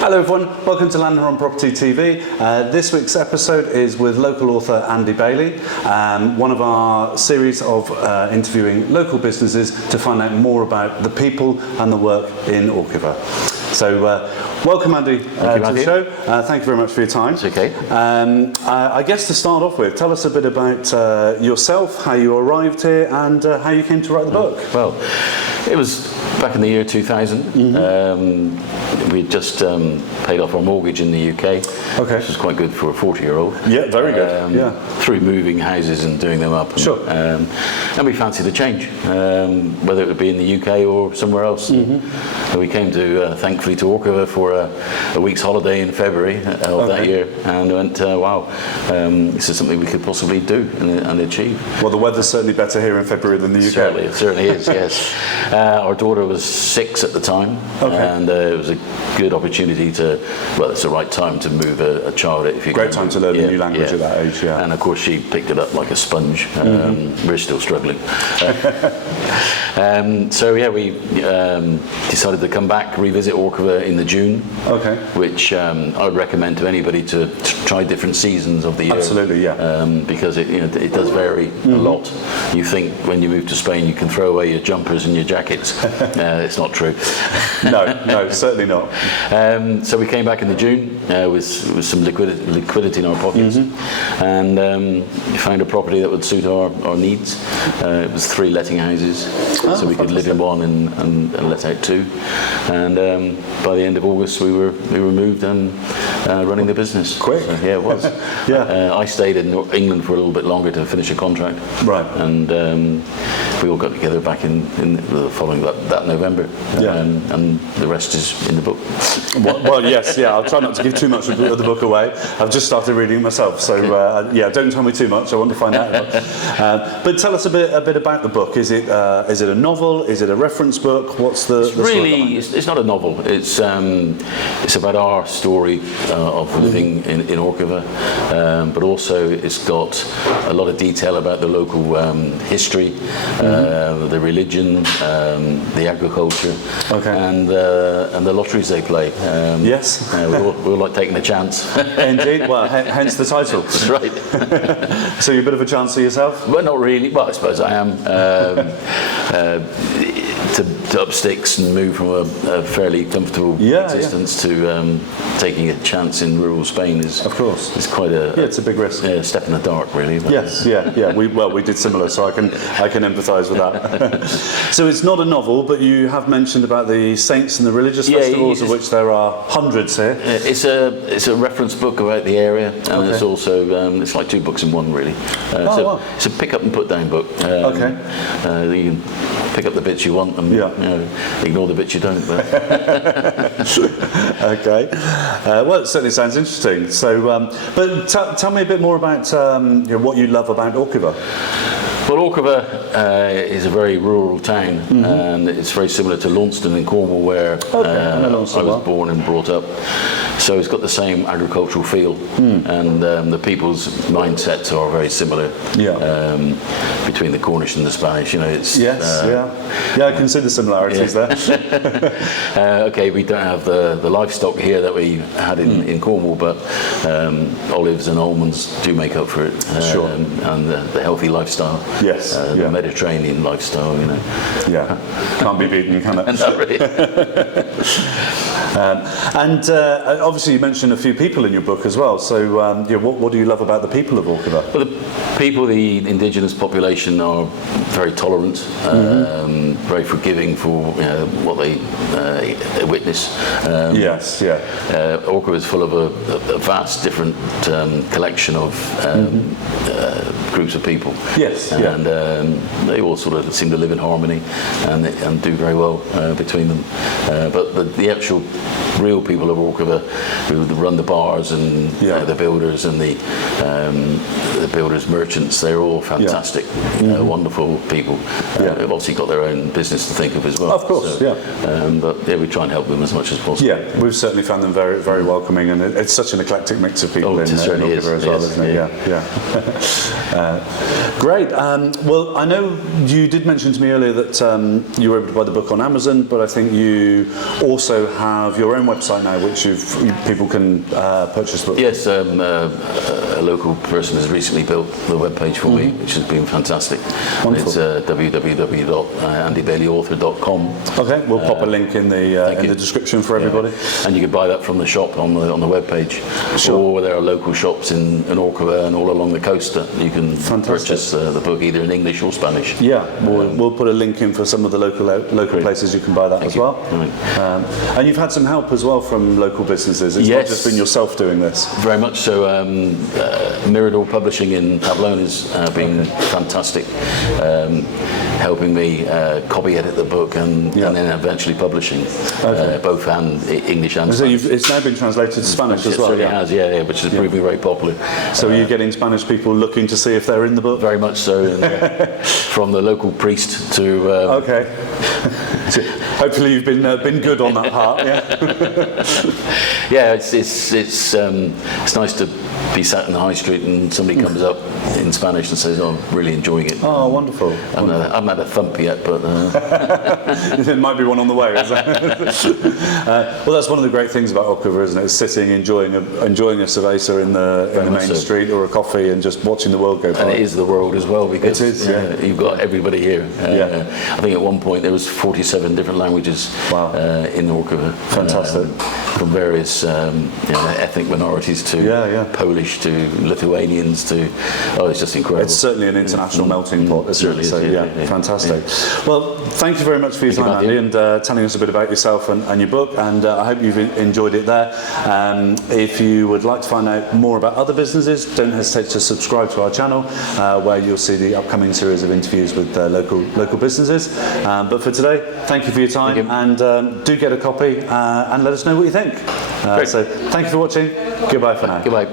Hello everyone, welcome to Land on Property TV. This week's episode is with local author Andy Bailey, one of our series of interviewing local businesses to find out more about the people and the work in Orgiva. So welcome Andy to the show. Thank you very much for your time. It's okay. I guess to start off with, tell us a bit about yourself, how you arrived here and how you came to write the book. Well, it was back in the year 2000. Mm-hmm. We'd just paid off our mortgage in the UK, which was quite good for a 40-year-old. Yeah, very good. Through moving houses and doing them up. And, sure. And we fancied a change, whether it would be in the UK or somewhere else. Mm-hmm. And we came to, thankfully, to Orgiva for a week's holiday in February of that year, and went, wow, this is something we could possibly do and achieve. Well, the weather's certainly better here in February than the UK. It certainly is, yes. Our daughter was 6 at the time, and it was a good opportunity to, well, it's the right time to move a child. If you Great time to learn a new language at that age, And of course she picked it up like a sponge. We're still struggling. So yeah, we decided to come back, revisit Orgiva in the June, which I would recommend to anybody to try different seasons of the year. Absolutely, yeah. Because it does vary a lot. You think when you move to Spain you can throw away your jumpers and your jackets. It's not true. No, certainly not. So we came back in the June with some liquidity in our pockets, and found a property that would suit our needs. It was 3 letting houses, so we could live in one and let out 2. And by the end of August, we were moved and running the business. Quick. So, yeah, it was. I stayed in England for a little bit longer to finish a contract. Right. And we all got together back in the following that November. And the rest is in the book. Well, yes, yeah. I'll try not to give too much of the book away. I've just started reading it myself, so don't tell me too much. I want to find out. But tell us a bit about the book. Is it a novel? Is it a reference book? What's the really? It's not a novel. It's about our story of living in Orgiva, but also it's got a lot of detail about the local history, the religion, the agriculture, and the lotteries they play. Yes, we all like taking a chance. Indeed. Well, hence the title. That's right. So you're a bit of a chancer yourself? Well, not really. Well, I suppose I am. To up sticks and move from a fairly comfortable existence to taking a chance in rural Spain is, of course, it's quite a it's a big risk. Step in the dark, really. Yes, yeah. We did similar, so I can empathise with that. So it's not a novel, but you have mentioned about the saints and the religious festivals, of which there are hundreds here. It's a reference book about the area, and it's also it's like 2 books in one, really. It's a pick up and put down book. You can pick up the bits you want and ignore the bits you don't. But. Well, it certainly sounds interesting. So, but tell me a bit more about what you love about Orgiva. Well, Orgiva is a very rural town, and it's very similar to Launceston in Cornwall, where I was born and brought up. So it's got the same agricultural feel, and the people's mindsets are very similar between the Cornish and the Spanish. It's I can see the similarities there. We don't have the livestock here that we had in Cornwall, but olives and almonds do make up for it, and the healthy lifestyle. Yes, the Mediterranean lifestyle, can't be beaten, can it? Not really. And obviously you mentioned a few people in your book as well, so what do you love about the people of Orgiva? Well, the indigenous population are very tolerant, very forgiving for what they witness. Orgiva is full of a vast different collection of groups of people. And they all sort of seem to live in harmony and do very well between them. But the actual real people of Orgiva who run the bars and the builders and the builders merchants, they're all fantastic, wonderful people. They've obviously got their own business to think of as well. Of course, but we try and help them as much as possible. Yeah, we've certainly found them very, very welcoming, and it's such an eclectic mix of people in Orgiva as well, isn't it? Great. Well, I know you did mention to me earlier that you were able to buy the book on Amazon, but I think you also have your own website now, which people can purchase books. Yes, a local person has recently built the webpage for me, which has been fantastic. Wonderful. It's www.andybaileyauthor.com. Okay, we'll pop a link in the description for everybody. And you can buy that from the shop on the webpage. Sure. Or there are local shops in Orgiva and all along the coast that you can purchase the book either in English or Spanish. Yeah, we'll put a link in for some of the local places you can buy that as well. Right. And you've had some help as well from local businesses. It's not just been yourself doing this. Very much so. Mirador Publishing in Pamplona has been fantastic, helping me copy edit the book and then eventually publishing both English and Spanish. So it's now been translated to Spanish as well. It has, which is proving very popular. So are you getting Spanish people looking to see if they're in the book? Very much so. From the local priest to. Okay. So hopefully you've been good on that part. Yeah. It's nice to be sat in the high street and somebody comes up in Spanish and says, "Oh, I'm really enjoying it." Oh, wonderful. I haven't had a thump yet, but there might be one on the way. Is well, that's one of the great things about Orgiva, isn't it? It's sitting, enjoying a cerveza in the main street or a coffee and just watching the world go by. And it is the world as well, because it is, you've got everybody here. I think at one point there was 47 different languages in Orgiva. Fantastic. From various ethnic minorities to Polish to Lithuanians to it's just incredible. It's certainly an international melting pot, isn't it? So fantastic. Well, thank you very much for your time, Andy, and telling us a bit about yourself and your book, and I hope you've enjoyed it there. If you would like to find out more about other businesses, don't hesitate to subscribe to our channel, where you'll see the upcoming series of interviews with local businesses. But for today, thank you for your time, and do get a copy and let us know what you think. So thank you for watching. Goodbye for now. Goodbye.